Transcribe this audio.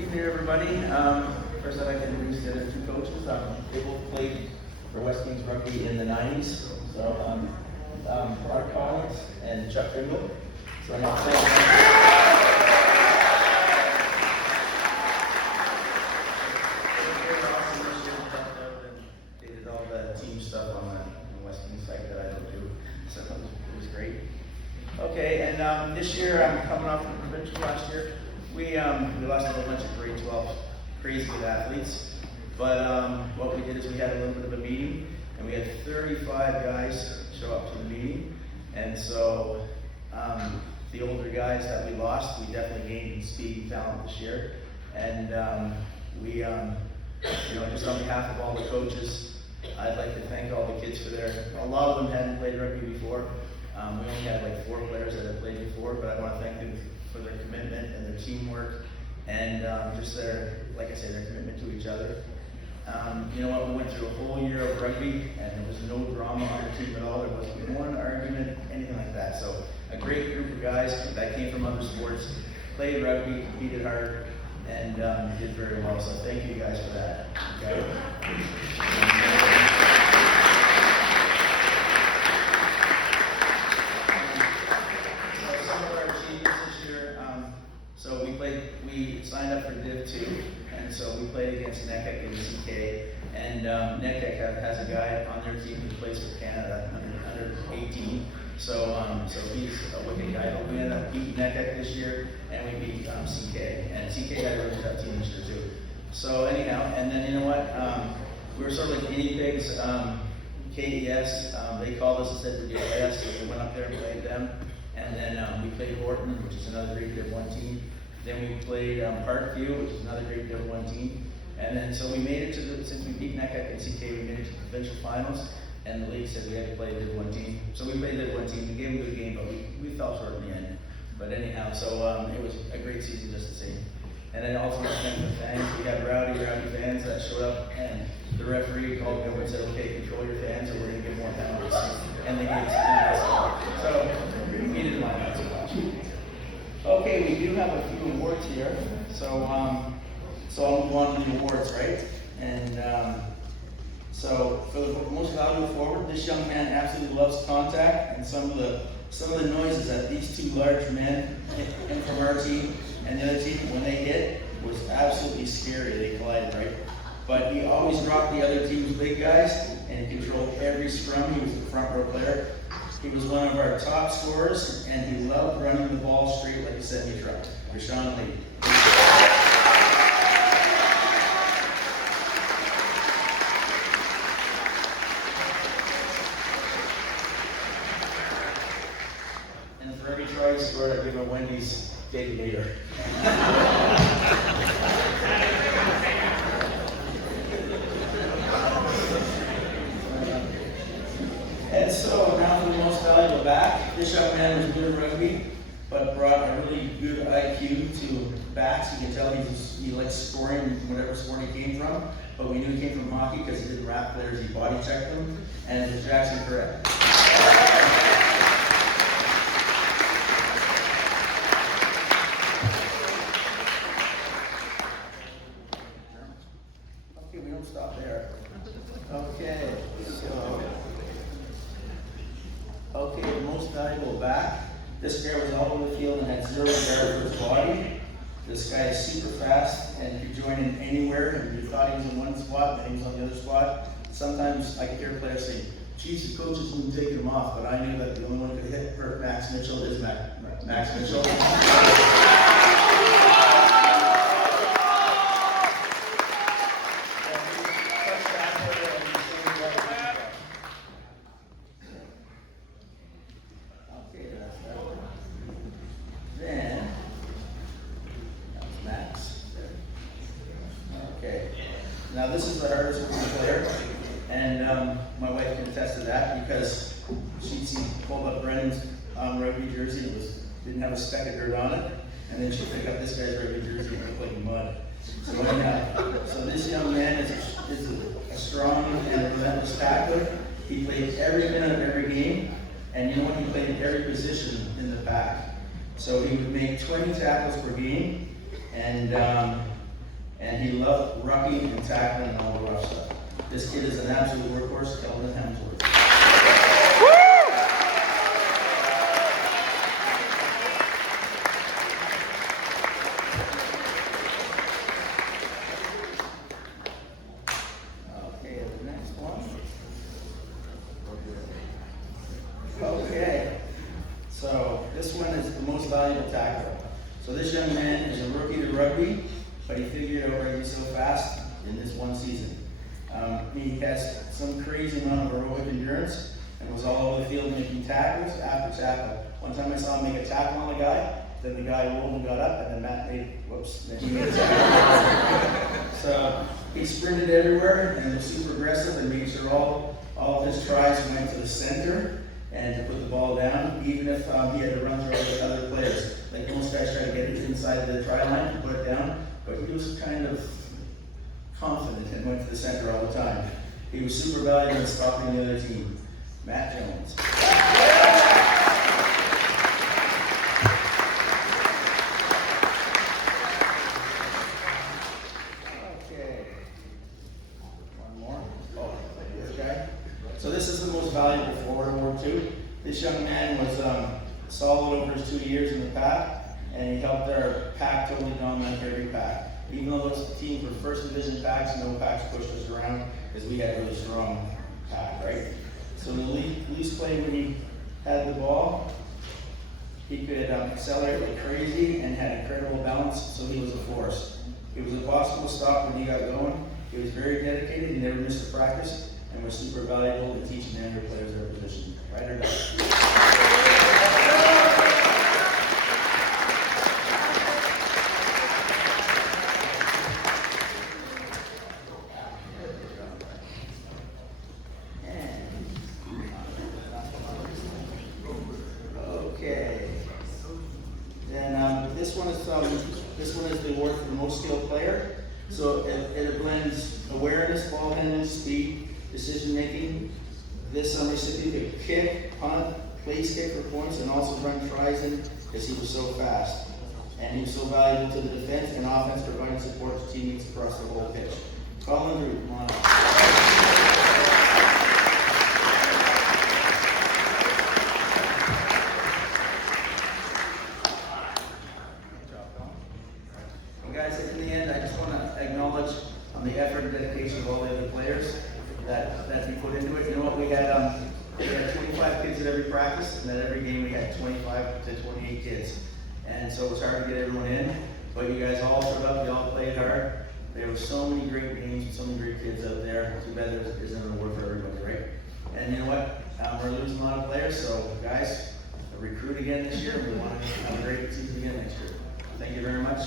Good evening, everybody. First, I'd like to introduce the other two coaches. They both played for West Kings Rugby in the 90s. So, Art Collins and Chuck Trimble. So, I'm not saying. They did all the team stuff on the West Kings site that I don't do. So, it was great. Okay, and this year, I'm coming off the provincial last year. We lost a whole bunch of grade 12 crazy good athletes, but what we did is we had a little bit of a meeting, and we had 35 guys show up to the meeting, and so the older guys that we lost, we definitely gained in speed and talent this year, and we, just on behalf of all the coaches, I'd like to thank all the kids for a lot of them hadn't played rugby before. We only had like 4 players that had played before, but I want to thank them for their commitment and their teamwork and just their commitment to each other. You know what, we went through a whole year of rugby and there was no drama on the team at all. There wasn't one argument, anything like that. So a great group of guys that came from other sports, played rugby, competed hard, and did very well. So thank you guys for that. Okay? So we signed up for Div 2, and so we played against NECAC and CK, and NECAC has a guy on their team who plays for Canada, under 18, so he's a wicked guy. But we ended up beating NECAC this year, and we beat CK, and CK had a really tough team this year too. So anyhow, and then you know what, we were sort of like guinea pigs. KES, they called us and said, "Would you play us?" So we went up there and played them. And then we played Horton, which is another grade Div 1 team. Then we played Parkview, which is another grade Div 1 team. And then so we made it since we beat NECAC and CK, we made it to the provincial finals. And the league said we had to play a Div 1 team. So we played Div 1 team. We gave them a good game, but we fell short in the end. But anyhow, so it was a great season just the same. And then also thank the fans. We had rowdy fans that showed up, and the referee called over and said, "Okay, control your fans, or we're going to give more penalties." And they gave us so we didn't mind that so much. Okay, we do have a few awards here. So I'll move on to the awards, right? And so for the most valuable forward, this young man absolutely loves contact, and some of the noises that these two large men from our team and the other team, when they hit, was absolutely scary. They collided, right? But he always rocked the other team's big guys, and he controlled every scrum. He was the front row player. He was one of our top scorers, and he loved running the ball straight like a semi-truck. Rashawn Lee. And for every try he scored, I give him a Wendy's big later. And so now for the most valuable back. This young man was good at rugby, but brought a really good IQ to backs. You can tell he likes scoring whatever sport he came from, but we knew he came from hockey because he didn't wrap players, he body checked them, and it was Jackson Correct. Okay, we don't stop there. Okay, okay, the most valuable back. This guy was all over the field and had 0 regard for his body. This guy is super fast and could join in anywhere. And you thought he was in one spot, then he was on the other spot. Sometimes I could hear players say, "Geez, the coaches wouldn't take him off," but I knew that the only one who could hit hurt Max Mitchell is Max Mitchell. Now this is the hardest working player, and my wife can attest to that because she'd pulled up Brennan's rugby jersey and didn't have a speck of dirt on it, and then she'd pick up this guy's rugby jersey and it looked like mud. So this young man is a strong and relentless tackler. He played every minute of every game, and you know what? He played every position in the pack. So he would make 20 tackles per game, and and he loved rucking and tackling and all the rough stuff. This kid is an absolute workhorse, Kelvin Hemsworth. Okay, the next one. Okay, so this one is the most valuable tackler. So this young man is a rookie to rugby, but he figured out rugby so fast in this one season. He has some crazy amount of heroic endurance and was all over the field making tackles after tackle. One time I saw him make a tackle on the guy, then the guy rolled and got up, and then Matt made, then he made a tackle. So he sprinted everywhere and was super aggressive and made sure all of his tries went to the center and to put the ball down, even if he had to run through other players. Like most guys try to get it inside the try line to put it down, but he was kind of confident and went to the center all the time. He was super valuable in stopping the other team. Matt Jones. Okay. One more. Oh, this guy. So this is the most valuable forward award too. This young man was solid over his 2 years in the pack, and he helped our pack totally dominate every pack. Even though those teams were first division packs, no packs pushed us around because we had a really strong pack, right? So the least play when he had the ball, he could accelerate like crazy and had incredible balance, so he was a force. He was impossible to stop when he got going. He was very dedicated, he never missed a practice, and was super valuable in teaching younger players their position. Right or die? Okay. Then this one is the award for the most skilled player. So it blends awareness, ball handling, speed, decision making. This recipient could kick, punt, place kick for points, and also run tries in because he was so fast. And he was so valuable to the defense and offense, providing support to teammates across the whole pitch. Colin Root, come on up. Guys, in the end, I just want to acknowledge the effort and dedication of all the other players that we put into it. You know what? We had 25 kids at every practice, and at every game we had 25 to 28 kids. And so it was hard to get everyone in, but you guys all showed up, you all played hard. There were so many great games and so many great kids out there. Too bad there isn't an award for everybody, right? And you know what? We're losing a lot of players, so guys, recruit again this year, and we want to have a great season again next year. Thank you very much.